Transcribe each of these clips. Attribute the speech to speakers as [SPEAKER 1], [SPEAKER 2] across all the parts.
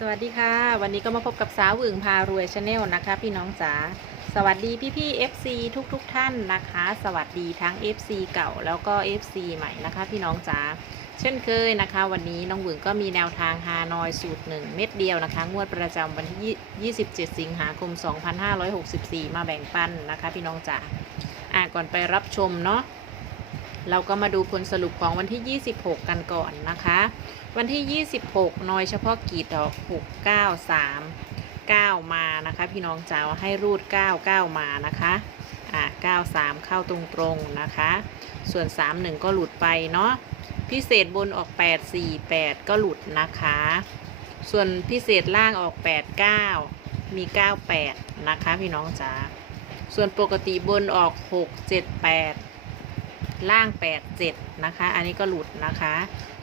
[SPEAKER 1] สวัสดีค่ะ วันนี้ก็มาพบกับสาวหวึงพารวยชาแนลนะคะ พี่น้องจ๋าสวัสดีพี่พี่ๆ FC ทุกทุกท่านนะคะ สวัสดีทั้ง FC เก่าแล้วก็ FC ใหม่นะคะ พี่น้องจ๋าเช่นเคยนะคะ วันนี้น้องหวึงก็มีแนวทางฮานอยสูตร1เม็ดเดียวนะคะ งวดประจำวันที่ 27 สิงหาคม 2564 มาแบ่งปันนะคะ พี่น้องจ๋าอะก่อนไปรับชมเนาะ เราก็มาดูผลสรุปของวันที่ 26 กันก่อนนะคะ วันที่ 26นอยเฉพาะกีดดอก 6 9 3 9 มานะคะ พี่น้องจ๋าให้รูด 9 9 มานะคะอ่า9 3 เข้าตรงๆนะคะ ส่วน 3 1 ก็หลุดไปเนาะพิเศษบนออก 8 4 8 ก็หลุดนะคะ ส่วนพิเศษล่างออก 8 9 มี 9 8 นะคะ พี่น้องจ๋าส่วนปกติบนออก 6 7 8 ล่าง8 7นะคะ อันนี้ก็หลุดนะคะ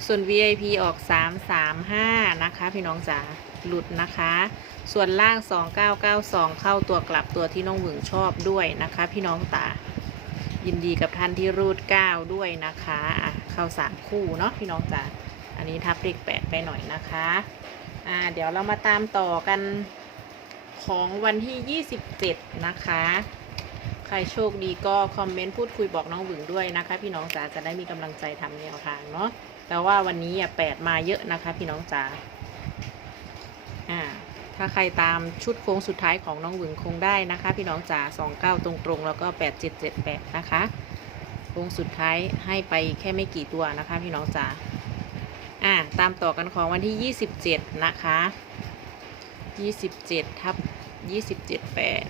[SPEAKER 1] ส่วน VIP ออก335นะคะ พี่น้องจ๋าหลุดนะคะ ส่วนล่าง2992เข้าตัวกลับตัวที่น้องหวึงชอบด้วยนะคะ พี่น้องตายินดีกับท่านที่รูด9ด้วยนะคะอะเข้า3คู่เนาะพี่น้องจ๋าอันนี้ทับเลข8ไปหน่อยนะคะอ่าเดี๋ยวเรามาตามต่อกันของวันที่ 27 นะคะ รโชคดีก็คอมเมนต์พูดคุยบอกน้องหวึงด้วยนะคะ พี่น้องจ๋าจะได้มีกำลังใจทำแนวทางเนาะแต่ว่าวันนี้แปดมาเยอะนะคะ พี่น้องจ๋าอ่าถ้าใครตามชุดโค้งสุดท้ายของน้องหวึงคงได้นะคะ พี่น้องจ๋าสองเก้าตรงๆ แล้วก็แปดเจ็ดเจ็ดแปดนะคะโค้งสุดท้ายให้ไปแค่ไม่กี่ตัวนะคะ พี่น้องจ๋าอ่าตามต่อกันของวันที่ยี่สิบเจ็ดนะคะยี่สิบเจ็ดทับยี่สิบเจ็ดแปด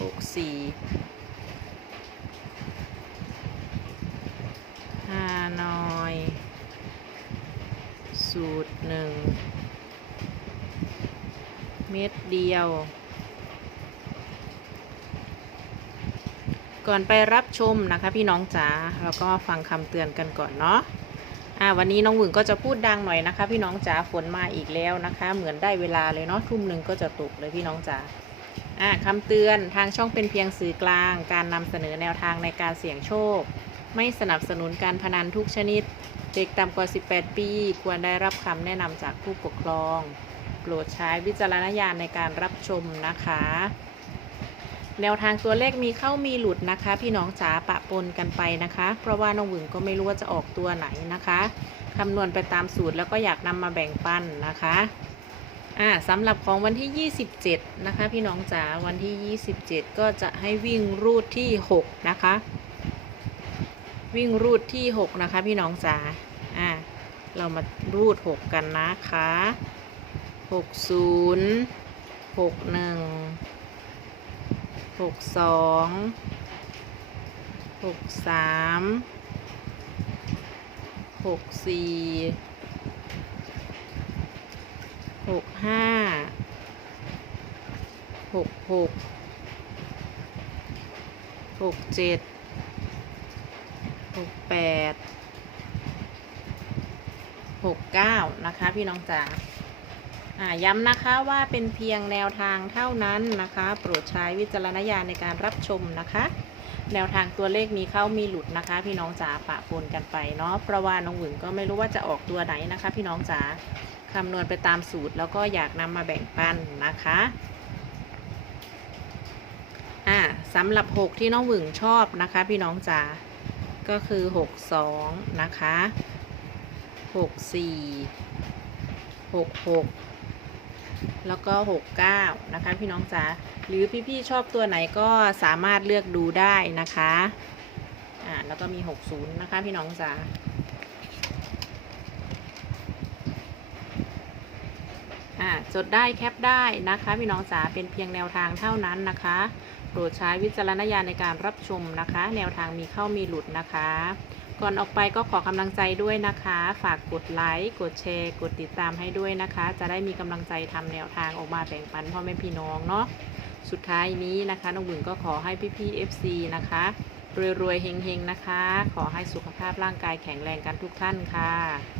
[SPEAKER 1] หกสี่ สูตรหนึ่งเม็ดเดียว ก่อนไปรับชมนะคะพี่น้องจ๋าเราก็ฟังคำเตือนกันก่อนเนาะอ่าวันนี้น้องหวึงก็จะพูดดังหน่อยนะคะ พี่น้องจ๋าฝนมาอีกแล้วนะคะ เหมือนได้เวลาเลยเนาะทุ่มหนึ่งก็จะตกเลยพี่น้องจ๋าอ่าคำเตือนทางช่องเป็นเพียงสื่อกลาง การนำเสนอแนวทางในการเสี่ยงโชค ไม่สนับสนุนการพนันทุกชนิด เด็กต่ำกว่า 18 ปี ควรได้รับคำแนะนำจากผู้ปกครอง โปรดใช้วิจารณญาณในการรับชมนะคะ แนวทางตัวเลขมีเข้ามีหลุดนะคะ พี่น้องจ๋าปะปนกันไปนะคะ เพราะว่าน้องหวึงก็ไม่รู้ว่าจะออกตัวไหนนะคะคำนวณไปตามสูตรแล้วก็อยากนำมาแบ่งปันนะคะอ่าสำหรับของวันที่ 27 นะคะ พี่น้องจ๋าวันที่ 27 ก็จะให้วิ่งรูดที่ 6 นะคะ วิ่งรูดที่ 6 นะคะ พี่น้องจ๋าอ่าเรามารูด 6 กันนะคะ 60 61 62 63 64 65 66 67 หกแปดหกเก้านะคะ พี่น้องจ๋าอ่าย้ำนะคะว่าเป็นเพียงแนวทางเท่านั้นนะคะ โปรดใช้วิจารณญาณในการรับชมนะคะ แนวทางตัวเลขมีเข้ามีหลุดนะคะ พี่น้องจ๋าปะปนกันไปเนาะเพราะว่าน้องหวึงก็ไม่รู้ว่าจะออกตัวไหนนะคะ พี่น้องจ๋าคำนวณไปตามสูตรแล้วก็อยากนำมาแบ่งปันนะคะอ่าสำหรับ 6 ที่น้องหวึงชอบนะคะ พี่น้องจ๋า ก็คือ 62 นะคะ 64 66 แล้วก็ 69 นะคะ พี่น้องจ๋าหรือพี่ๆชอบตัวไหนก็สามารถเลือกดูได้นะคะอ่าแล้วก็มี 60 นะคะ พี่น้องจ๋า อ่าจดได้แคปได้นะคะพี่น้องจ๋าเป็นเพียงแนวทางเท่านั้นนะคะโปรดใช้วิจารณญาณในการรับชมนะคะ แนวทางมีเข้ามีหลุดนะคะ ก่อนออกไปก็ขอกำลังใจด้วยนะคะ ฝากกดไลค์กดแชร์ กดติดตามให้ด้วยนะคะ จะได้มีกำลังใจทำแนวทางออกมาแบ่งปันพ่อแม่พี่น้องเนาะสุดท้ายนี้นะคะน้องบุญก็ขอให้พี่ๆ FC นะคะรวยๆเฮงๆนะคะ ขอให้สุขภาพร่างกายแข็งแรงกันทุกท่านค่ะ